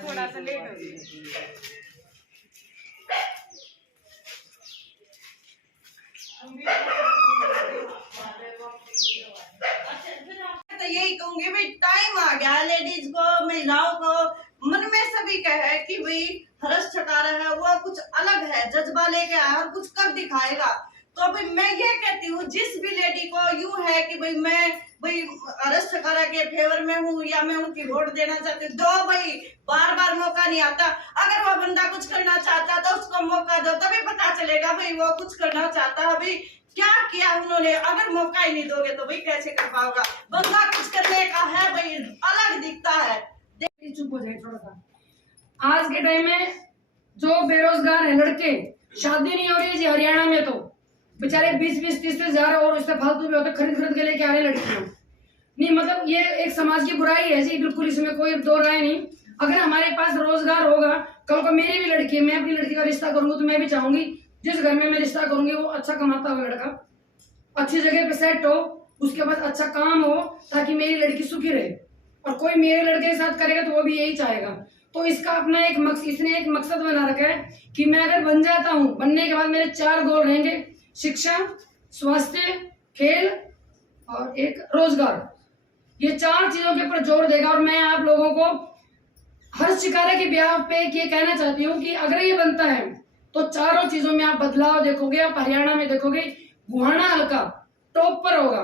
थोड़ा सा लेट हो गया। तो यही कहूंगी भाई, टाइम आ गया लेडीज को, महिलाओं को, मन में सभी का है कि भाई हर्ष ठकारा है वो कुछ अलग है, जज्बा लेके आया और कुछ कर दिखाएगा। तो भाई मैं ये कहती हूँ जिस भी लेडी को यूं है कि भाई मैं भाई हर्ष ठकारा के फेवर में हूँ या मैं उनकी वोट देना चाहती हूँ, दो भाई, बार बार मौका नहीं आता। अगर वो बंदा कुछ करना चाहता तो उसको मौका दो, तभी पता चलेगा भाई वो कुछ करना चाहता है। भाई क्या किया उन्होंने, अगर मौका ही नहीं दोगे तो भाई कैसे कर पाओगा। बंदा कुछ करने का है भाई, अलग दिखता है। चुप हो जाए थोड़ा सा। आज के टाइम में जो बेरोजगार है लड़के, शादी नहीं हो रही है जी हरियाणा में, तो बेचारे 20-20, 30-30 हजार और उससे फालतू भी होते, खरीद के लेके आ रहे लड़कियों। नहीं मतलब ये एक समाज की बुराई है जी, बिल्कुल इसमें कोई दो राय नहीं। अगर हमारे पास रोजगार होगा, कल को मेरी भी लड़की है, मैं अपनी लड़की का रिश्ता करूंगी तो मैं भी चाहूंगी जिस घर में मैं रिश्ता करूंगी वो अच्छा कमाता हुआ लड़का, अच्छी जगह पे सेट हो, उसके बाद अच्छा काम हो, ताकि मेरी लड़की सुखी रहे। और कोई मेरे लड़के के साथ करेगा तो वो भी यही चाहेगा। तो इसका अपना एक इसने एक मकसद बना रखा है कि मैं अगर बन जाता हूँ, बनने के बाद मेरे 4 गोल रहेंगे: शिक्षा, स्वास्थ्य, खेल और एक रोजगार। ये 4 चीजों के ऊपर जोर देगा। और मैं आप लोगों को हर्ष ठकारा के ब्याह पे ये कहना चाहती हूँ कि अगर ये बनता है तो चारों चीजों में आप बदलाव देखोगे। आप हरियाणा में देखोगे गुहाना हल्का टॉप पर होगा,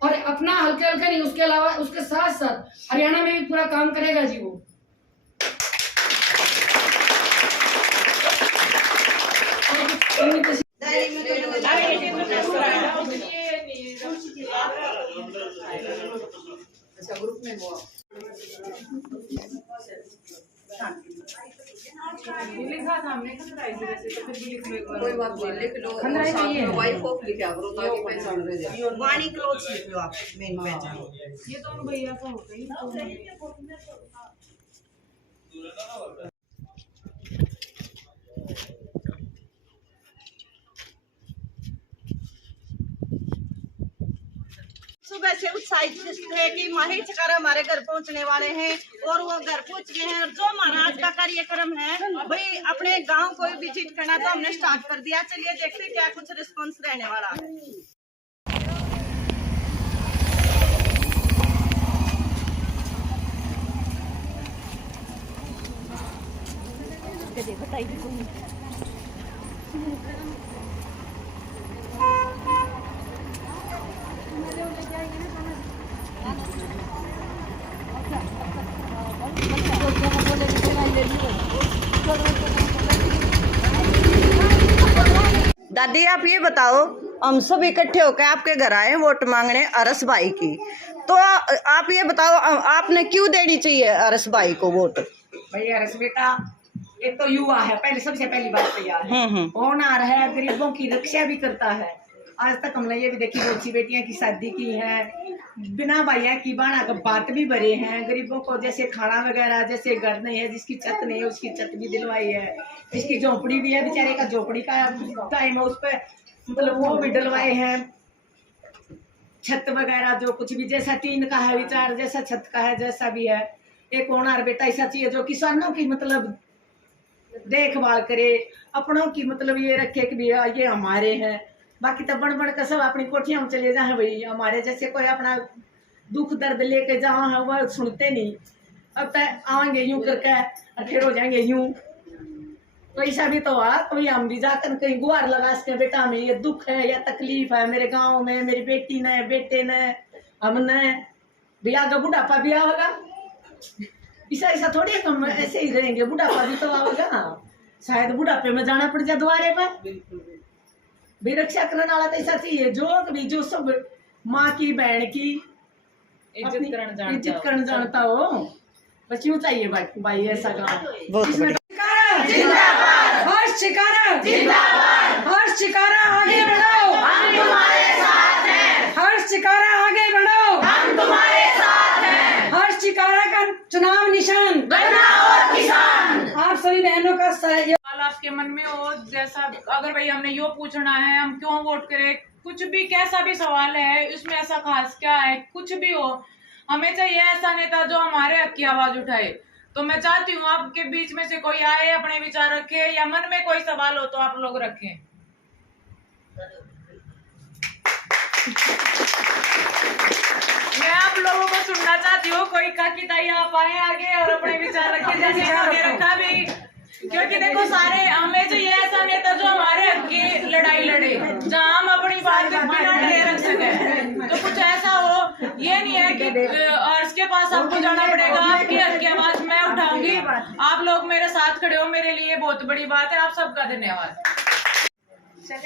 और अपना हल्के हल्के नहीं, उसके अलावा उसके साथ साथ हरियाणा में भी पूरा काम करेगा जी वो। ग्रुप में वो लिखा था हमने वैसे तो फिर भी लिख लो, कोई बात नहीं, लिख लो। वाइफ ऑफ लिखा करो ताकि पहचान रह जाए। वाणी क्लोज लिख लो आप, मेन पहचान। ये तो भैया का होता ही सुबह से उत्साहित थे कि माही ठकारा हमारे घर पहुंचने वाले हैं, और वो घर पहुंच गए हैं। और जो महाराज का कार्यक्रम है भाई अपने गांव को विजिट करना, तो हमने स्टार्ट कर दिया। चलिए देखते हैं क्या कुछ रिस्पॉन्स रहने वाला है। दादी आप ये बताओ, हम सब इकट्ठे होकर आपके घर आए वोट मांगने अरस भाई की, तो आप ये बताओ आपने क्यों देनी चाहिए अरस भाई को वोट? भैया अरस बेटा एक तो युवा है, पहले सबसे पहली बात तैयार है, होनहार है, गरीबों की रक्षा भी करता है। आज तक हमने ये भी देखी बहुत सी बेटियां की शादी की है, बिना भैया की बाणा का बात भी भरे हैं। गरीबों को जैसे खाना वगैरह, जैसे घर नहीं है, जिसकी छत नहीं है उसकी छत भी दिलवाई है, इसकी झोपड़ी भी है, बेचारे का झोपड़ी का टाइम है उस पर मतलब वो भी डलवाए हैं। छत वगैरह जो कुछ भी, जैसा टीन का है विचार, जैसा छत का है, जैसा भी है, एक होनहार बेटा ऐसा चाहिए जो किसानों की मतलब देखभाल करे, अपनों की मतलब ये रखे कि भैया ये हमारे हैं। बाकी तो बन बन कर सब अपनी कोठियां में चले जाए भाई, हमारे जैसे कोई अपना दुख दर्द लेके जाओ है वह सुनते नहीं। अब तक आएंगे यूं करके फिर हो जाएंगे यूं, तो ऐसा भी तो हुआ कोई हम भी जाकर कहीं गुहार लगा सकते हैं, बेटा में ये दुख है या तकलीफ है मेरे गाँव में, मेरी बेटी ने, बेटे ने, हमने भैया का बुढ़ापा भी आएगा। ऐसा ऐसा थोड़ी हम ऐसे ही रहेंगे, बुढ़ापा भी तो आएगा, शायद बुढ़ापे में जाना पड़ जाए द्वारे पर। भी रक्षा करने वाला तो ऐसा चाहिए जो सब माँ की बहन की इज्जत करना जानता हो, बस यूँ चाहिए भाई ऐसा गाँव। हर्ष ठकारा जिंदाबाद, हर्ष ठकारा आगे बढ़ो, हम तुम्हारे साथ हैं, हर्ष ठकारा आगे बढ़ो, हम तुम्हारे साथ हैं, हर्ष ठकारा का चुनाव निशान बनना और किसान। आप सभी बहनों का सहयोग आपके मन में हो, जैसा अगर भाई हमने यो पूछना है हम क्यों वोट करें, कुछ भी कैसा भी सवाल है, उसमें ऐसा खास क्या है, कुछ भी हो, हमें चाहिए ऐसा नेता जो हमारे हक की आवाज उठाए। तो मैं चाहती हूँ आपके बीच में से कोई आए, अपने विचार रखे, या मन में कोई सवाल हो तो आप लोग रखें। मैं आप लोगों को सुनना चाहती हूँ। कोई काकी ताई आप आए आगे और अपने विचार रखें, जैसे इन्होंने रखा भी। क्योंकि देखो, सारे हमें चाहिए ऐसा नेता जो हमारे हक की लड़ाई लड़े, जहाँ हम अपनी बात बिना डरे रख सके। तो कुछ ऐसा हो, ये नहीं है कि अर्श के पास आपको जाना पड़ेगा, आपकी हक की आवाज मैं उठाऊंगी। आप लोग मेरे साथ खड़े हो, मेरे लिए बहुत बड़ी बात है। आप सबका धन्यवाद।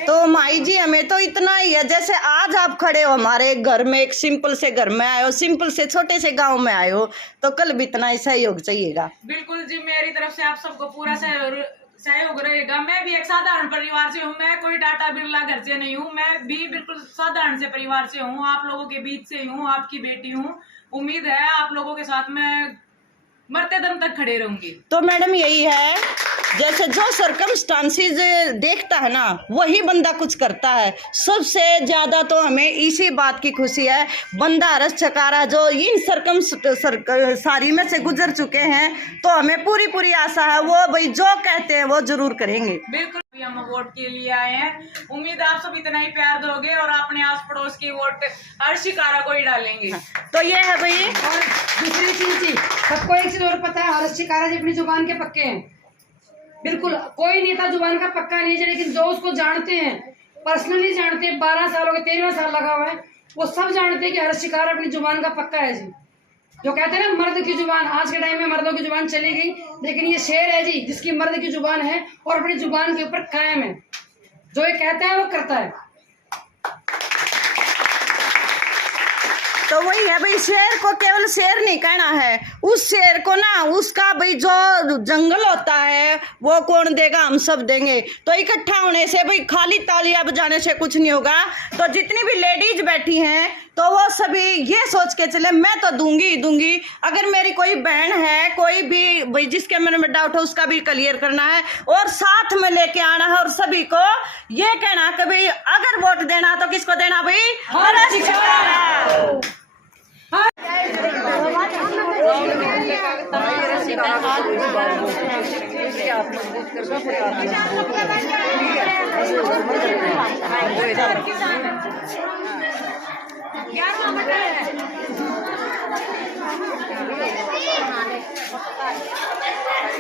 तो माई जी, हमें तो इतना ही है, जैसे आज आप खड़े हो हमारे घर में, एक सिंपल से घर में आए हो, सिंपल से छोटे से गांव में आए हो, तो कल भी इतना ही सहयोग चाहिएगा। बिल्कुल जी, मेरी तरफ से आप सबको पूरा सहयोग रहेगा। मैं भी एक साधारण परिवार से हूँ, मैं कोई टाटा बिरला घर से नहीं हूँ, मैं भी बिल्कुल साधारण से परिवार से हूँ, आप लोगों के बीच से हूँ, आपकी बेटी हूँ। उम्मीद है आप लोगों के साथ मैं मरते दम तक खड़े रहूंगी। तो मैडम यही है, जैसे जो सरकमस्टांसिस देखता है ना, वही बंदा कुछ करता है। सबसे ज्यादा तो हमें इसी बात की खुशी है, बंदा हर्ष छकारा जो इन सारी में से गुजर चुके हैं, तो हमें पूरी आशा है वो भाई जो कहते हैं वो जरूर करेंगे। बिल्कुल, हम वोट के लिए आए हैं। उम्मीद आप सब इतना ही प्यार दोगे और अपने आस पड़ोस की वोट हर्ष छकारा को ही डालेंगे। तो ये है भाई। और दूसरी चीज, सबको एक चीज और पता है, हर्ष छकारा जी अपनी जुबान के पक्के हैं। बिल्कुल कोई नेता जुबान का पक्का नहीं है, लेकिन जो उसको जानते हैं, पर्सनली जानते हैं, 12 साल हो गए, 13वां साल लगा हुआ है, वो सब जानते हैं कि हर्ष छकारा अपनी जुबान का पक्का है जी। जो कहते हैं ना, मर्द की जुबान, आज के टाइम में मर्दों की जुबान चली गई, लेकिन ये शेर है जी जिसकी मर्द की जुबान है और अपनी जुबान के ऊपर कायम है। जो ये कहता है वो करता है। तो वही है भाई, शेर को केवल शेर नहीं कहना है, उस शेर को ना, उसका भाई जो जंगल होता है वो कौन देगा, हम सब देंगे। तो इकट्ठा होने से भाई, खाली तालियां बजाने से कुछ नहीं होगा। तो जितनी भी लेडीज बैठी हैं, तो वो सभी ये सोच के चले, मैं तो दूंगी ही दूंगी। अगर मेरी कोई बहन है, कोई भी भाई जिसके मन में डाउट है, उसका भी क्लियर करना है और साथ में लेके आना है, और सभी को ये कहना कि भाई अगर वोट देना तो किसको देना भाई, हर्ष छकारा।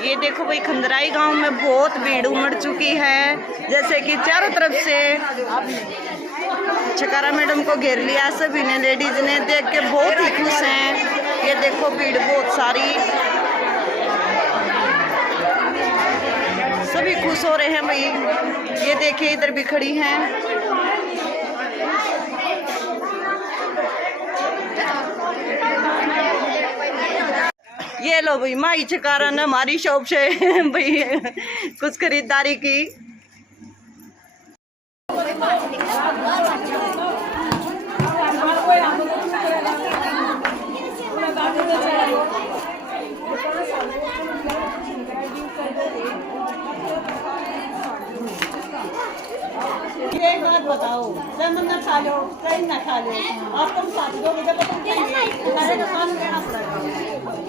ये देखो भाई, खंदराई गांव में बहुत भीड़ उमड़ चुकी है, जैसे कि चारों तरफ से छकारा मैडम को घेर लिया सभी ने, लेडीज ने, देख के बहुत ही खुश हैं। ये देखो भीड़ बहुत सारी, सभी खुश हो रहे हैं भाई। ये देखिए इधर भी खड़ी हैं। ये लो भाई, माई छकारा ने हमारी शॉप से भाई कुछ खरीदारी की। एक बात बताओ, चंदन न खा लो, कहीं न खा लो, आप तुम साथ दोगे जब तुम खाने का खाना लेना पड़ेगा।